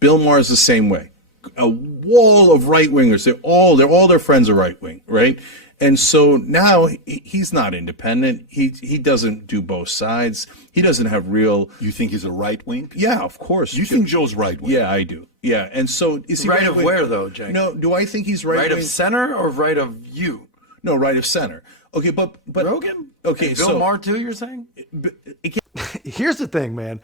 Bill Maher's the same way. A wall of right wingers. All their friends are right wing, right? And so now he's not independent. He doesn't do both sides. He doesn't have real. You think he's a right wing? Yeah, of course. You think Joe's right wing? Yeah, I do. Yeah, and so is he right of where though, Cenk? No, do I think he's right? Right of center or right of you? No, right of center. Okay, but Rogan. Okay, and Bill so Maher too. You're saying? Here's the thing, man.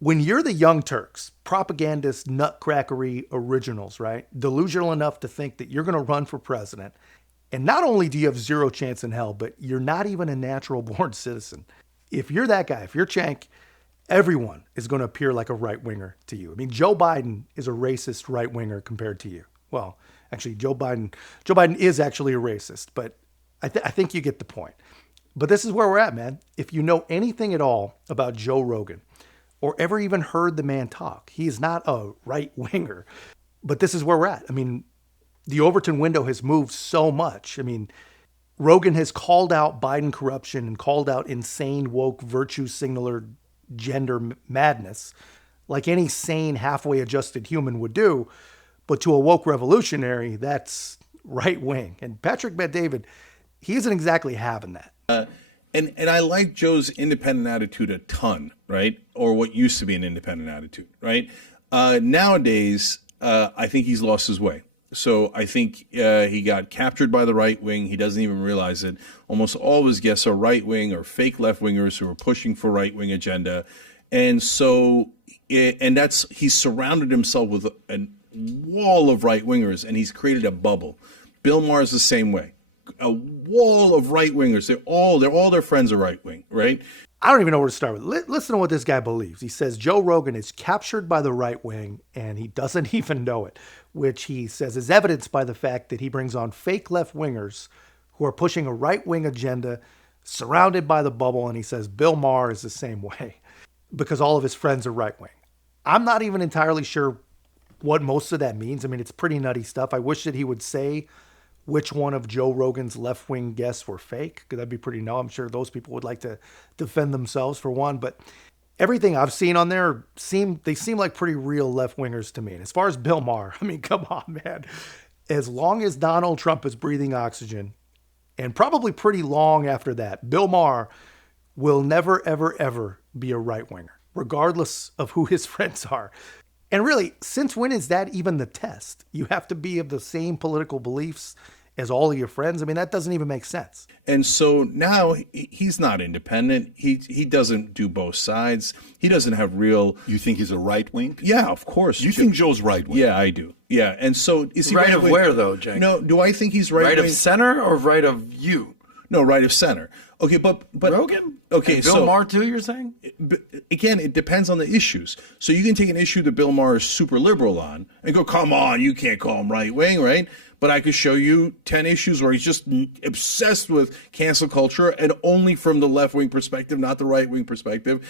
When you're the Young Turks, propagandist, nutcrackery originals, right? Delusional enough to think that you're going to run for president. And not only do you have zero chance in hell, but you're not even a natural born citizen. If you're that guy, if you're Cenk, everyone is going to appear like a right winger to you. I mean, Joe Biden is a racist right winger compared to you. Well, actually, Joe Biden is actually a racist, but I think you get the point. But this is where we're at, man. If you know anything at all about Joe Rogan, or ever even heard the man talk, he is not a right winger. But this is where we're at. I mean, the Overton window has moved so much. I mean, Rogan has called out Biden corruption and called out insane woke virtue signaler gender madness like any sane halfway adjusted human would do. But to a woke revolutionary, that's right wing. And Patrick Bet-David, he isn't exactly having that. And I like Joe's independent attitude a ton, right? Or what used to be an independent attitude, right? Nowadays, I think he's lost his way. So I think he got captured by the right wing. He doesn't even realize it. Almost all of his guests are right wing or fake left wingers who are pushing for right wing agenda. And so, he's surrounded himself with a wall of right wingers, and he's created a bubble. Bill Maher's the same way. A wall of right wingers. All their friends are right wing, right? I don't even know where to start with. Listen to what this guy believes. He says Joe Rogan is captured by the right wing and he doesn't even know it, which he says is evidenced by the fact that he brings on fake left wingers who are pushing a right wing agenda, surrounded by the bubble. And he says Bill Maher is the same way because all of his friends are right wing. I'm not even entirely sure what most of that means. I mean, it's pretty nutty stuff. I wish that he would say which one of Joe Rogan's left-wing guests were fake, because that'd be pretty I'm sure those people would like to defend themselves for one, but everything I've seen on there seem like pretty real left-wingers to me. And as far as Bill Maher, I mean, come on, man. As long as Donald Trump is breathing oxygen, and probably pretty long after that, Bill Maher will never, ever, ever be a right-winger, regardless of who his friends are. And really, since when is that even the test? You have to be of the same political beliefs as all of your friends. I mean, that doesn't even make sense. And so now he's not independent. He doesn't do both sides. He doesn't have real. You think he's a right wing? Yeah, of course. You think Joe's right wing? Yeah, I do. Yeah, and so is he right of where though, Cenk? No, do I think he's right? Right of center or right of you? No, right of center. Okay, but Rogan? Okay, and Bill Maher too, you're saying? Again, it depends on the issues. So you can take an issue that Bill Maher is super liberal on and go, come on, you can't call him right wing, right? But I could show you 10 issues where he's just obsessed with cancel culture and only from the left wing perspective, not the right wing perspective.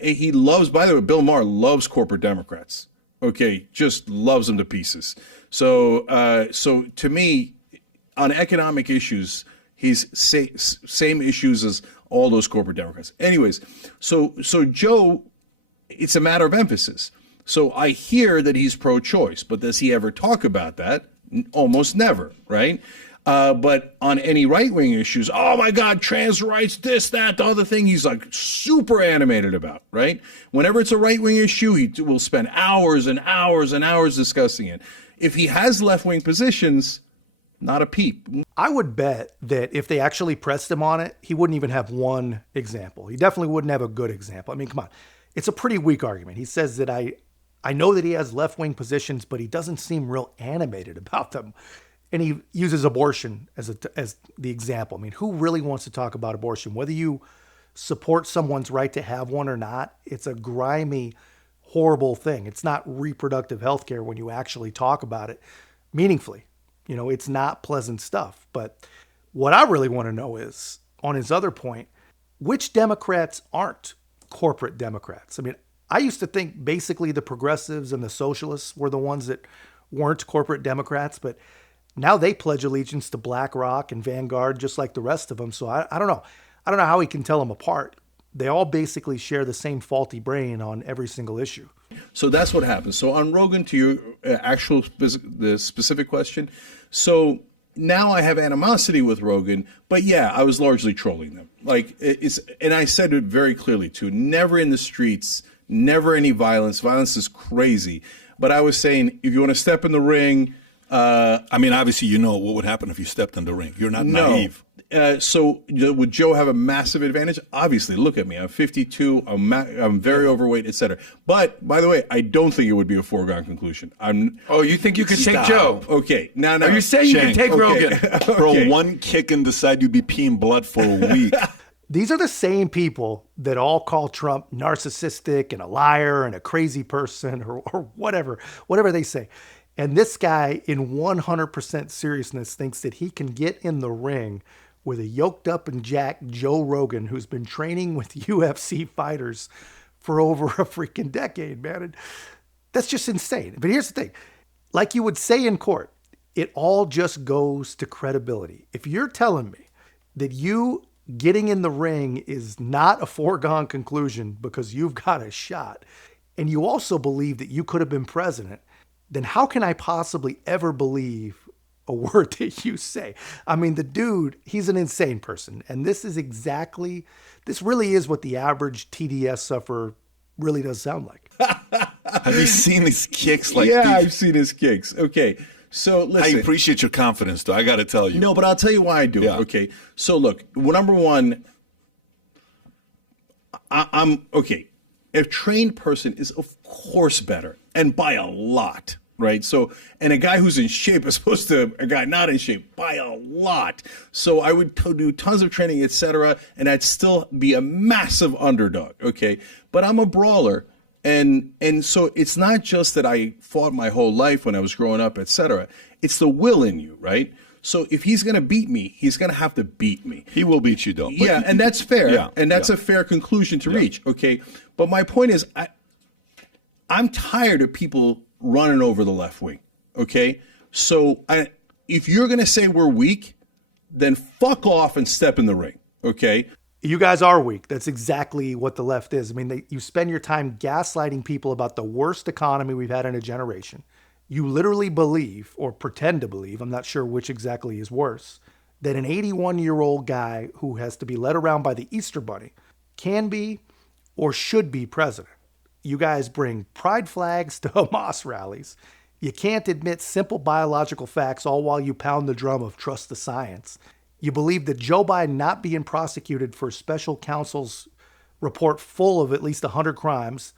He loves, by the way, Bill Maher loves corporate Democrats. Okay, just loves them to pieces. So to me, on economic issues, he's same issues as all those corporate Democrats. Anyways, so Joe, it's a matter of emphasis. So I hear that he's pro-choice, but does he ever talk about that? Almost never, right? But on any right-wing issues, oh my God, trans rights, this, that, the other thing, he's like super animated about, right? Whenever it's a right-wing issue, he will spend hours and hours and hours discussing it. If he has left-wing positions, not a peep. I would bet that if they actually pressed him on it, he wouldn't even have one example. He definitely wouldn't have a good example. I mean, come on. It's a pretty weak argument. He says that I know that he has left-wing positions, but he doesn't seem real animated about them. And he uses abortion as the example. I mean, who really wants to talk about abortion? Whether you support someone's right to have one or not, it's a grimy, horrible thing. It's not reproductive health care when you actually talk about it meaningfully. You know, it's not pleasant stuff. But what I really want to know is, on his other point, which Democrats aren't corporate Democrats? I mean, I used to think basically the progressives and the socialists were the ones that weren't corporate Democrats, but now they pledge allegiance to BlackRock and Vanguard just like the rest of them. So I don't know. I don't know how he can tell them apart. They all basically share the same faulty brain on every single issue. So that's what happens. So on Rogan, to your the specific question, so now I have animosity with Rogan, but yeah, I was largely trolling them. Like and I said it very clearly too. Never in the streets, never any violence. Violence is crazy. But I was saying, if you want to step in the ring, I mean, obviously, you know what would happen if you stepped in the ring. You're not naive. So would Joe have a massive advantage? Obviously, look at me. I'm 52. I'm very overweight, etc. But by the way, I don't think it would be a foregone conclusion. Oh, you think you could take Joe? Okay. Now, are you saying you Cenk, can take Rogan? Okay. Bro, one kick in the side, you'd be peeing blood for a week. These are the same people that all call Trump narcissistic and a liar and a crazy person or whatever they say. And this guy, in 100% seriousness, thinks that he can get in the ring with a yoked up and jacked Joe Rogan, who's been training with UFC fighters for over a freaking decade, man. And that's just insane. But here's the thing. Like you would say in court, it all just goes to credibility. If you're telling me that you getting in the ring is not a foregone conclusion because you've got a shot, and you also believe that you could have been president, then how can I possibly ever believe a word that you say? I mean, the dude, he's an insane person. And this really is what the average TDS sufferer really does sound like. Have you seen his kicks? I've seen his kicks. Okay. So listen. I appreciate your confidence, though. I got to tell you. No, but I'll tell you why I do it. Okay. So look, number one, I'm okay. A trained person is, of course, better, and by a lot, right? So, and a guy who's in shape is supposed to a guy not in shape by a lot. So I would do tons of training, etc., and I'd still be a massive underdog. Okay, but I'm a brawler, and so it's not just that I fought my whole life when I was growing up, etc. It's the will in you, right? So if he's going to beat me, he's going to have to beat me. He will beat you, though. Yeah, and that's fair. And that's a fair conclusion to reach, okay? But my point is, I'm tired of people running over the left wing, okay? So if you're going to say we're weak, then fuck off and step in the ring, okay? You guys are weak. That's exactly what the left is. I mean, you spend your time gaslighting people about the worst economy we've had in a generation. You literally believe, or pretend to believe, I'm not sure which exactly is worse, that an 81-year-old guy who has to be led around by the Easter Bunny can be or should be president. You guys bring pride flags to Hamas rallies. You can't admit simple biological facts all while you pound the drum of trust the science. You believe that Joe Biden not being prosecuted for special counsel's report full of at least 100 crimes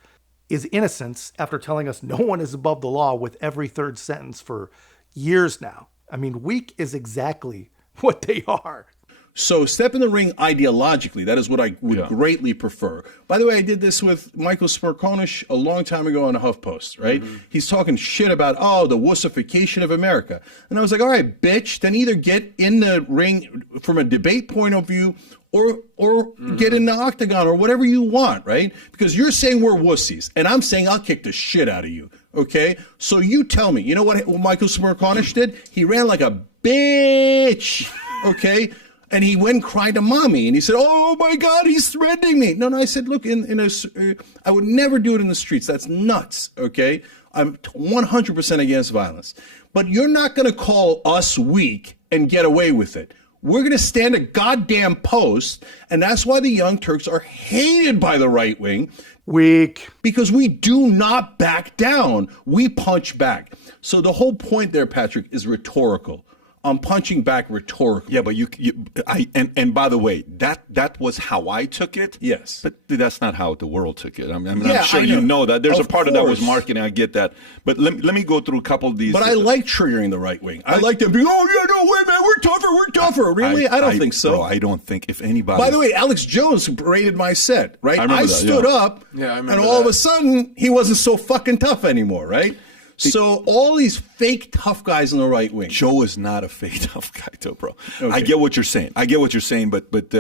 is innocence after telling us no one is above the law with every third sentence for years now. I mean, weak is exactly what they are. So step in the ring ideologically. That is what I would greatly prefer. By the way, I did this with Michael Smerconish a long time ago on HuffPost, right? Mm-hmm. He's talking shit about, the wussification of America. And I was like, all right, bitch, then either get in the ring from a debate point of view or get in the octagon or whatever you want, right? Because you're saying we're wussies, and I'm saying I'll kick the shit out of you, okay? So you tell me, you know what Michael Smerconish did? He ran like a bitch, okay? And he went and cried to mommy, and he said, "Oh my God, he's threatening me." No, I said, "Look, I would never do it in the streets. That's nuts." Okay, I'm 100% against violence, but you're not going to call us weak and get away with it. We're going to stand a goddamn post, and that's why the Young Turks are hated by the right wing. Weak. Because we do not back down. We punch back. So the whole point there, Patrick, is rhetorical. I'm punching back rhetorically. Yeah, but and by the way, that was how I took it. Yes, but that's not how the world took it. I'm sure you know that. There's a part of that was marketing. I get that, but let me go through a couple of these. But I like triggering the right wing. I like them being, "Oh yeah, no way, man, we're tougher." Really, I don't think so. Bro, I don't think if anybody. By the way, Alex Jones rated my set. Right, I stood up, and all of a sudden he wasn't so fucking tough anymore. Right. So all these fake tough guys on the right wing. Joe is not a fake tough guy, though, bro. Okay. I get what you're saying. But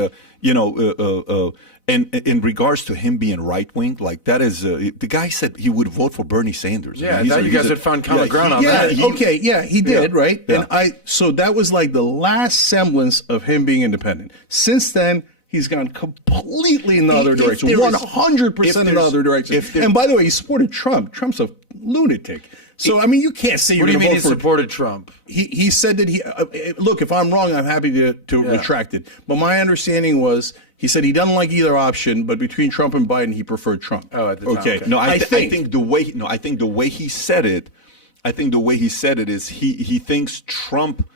and in regards to him being right wing, like that is the guy said he would vote for Bernie Sanders. Yeah, I thought you guys had found common ground on that. He did, right? Yeah. And so that was like the last semblance of him being independent. Since then, he's gone completely in the other direction, 100% in the other direction. And by the way, he supported Trump. Trump's a lunatic. So, I mean, you can't say you're going to vote for... What do you mean he supported Trump? He said that look, if I'm wrong, I'm happy to retract it. But my understanding was he said he doesn't like either option, but between Trump and Biden, he preferred Trump. Oh, at the time. Okay. No, I think the way he said it, is he thinks Trump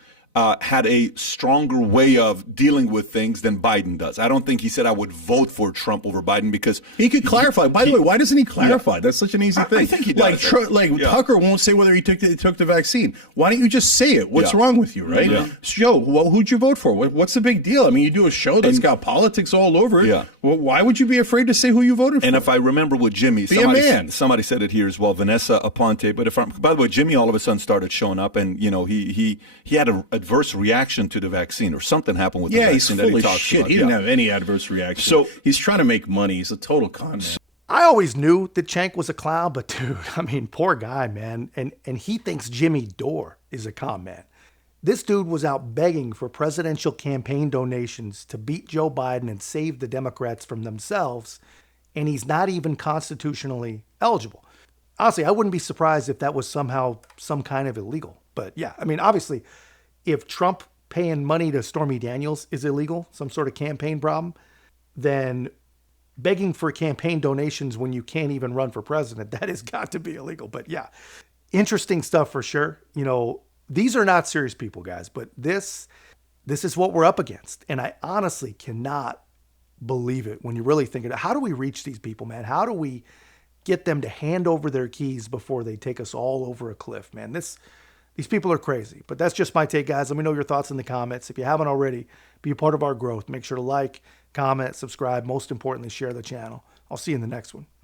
had a stronger way of dealing with things than Biden does. I don't think he said I would vote for Trump over Biden because he could clarify. By the way, why doesn't he clarify? That's such an easy thing. I think he does. Tucker won't say whether he took the vaccine. Why don't you just say it? What's wrong with you, right? Yeah. Joe, who'd you vote for? What's the big deal? I mean, you do a show that's got politics all over it. Yeah. Well, why would you be afraid to say who you voted for? And if I remember with Jimmy, somebody said it here as well, Vanessa Aponte. But by the way, Jimmy all of a sudden started showing up, and he had an adverse reaction to the vaccine, or something happened with the vaccine. He's full of shit. He didn't have any adverse reaction. So he's trying to make money. He's a total con man. I always knew that Cenk was a clown, but dude, I mean, poor guy, man. And he thinks Jimmy Dore is a con man. This dude was out begging for presidential campaign donations to beat Joe Biden and save the Democrats from themselves, and he's not even constitutionally eligible. Honestly, I wouldn't be surprised if that was somehow some kind of illegal. But yeah, I mean, obviously, if Trump paying money to Stormy Daniels is illegal, some sort of campaign problem, then begging for campaign donations when you can't even run for president, that has got to be illegal. But yeah, interesting stuff for sure. You know, these are not serious people, guys, but this is what we're up against. And I honestly cannot believe it when you really think of it. How do we reach these people, man? How do we get them to hand over their keys before they take us all over a cliff, man? These people are crazy, but that's just my take, guys. Let me know your thoughts in the comments. If you haven't already, be a part of our growth. Make sure to like, comment, subscribe. Most importantly, share the channel. I'll see you in the next one.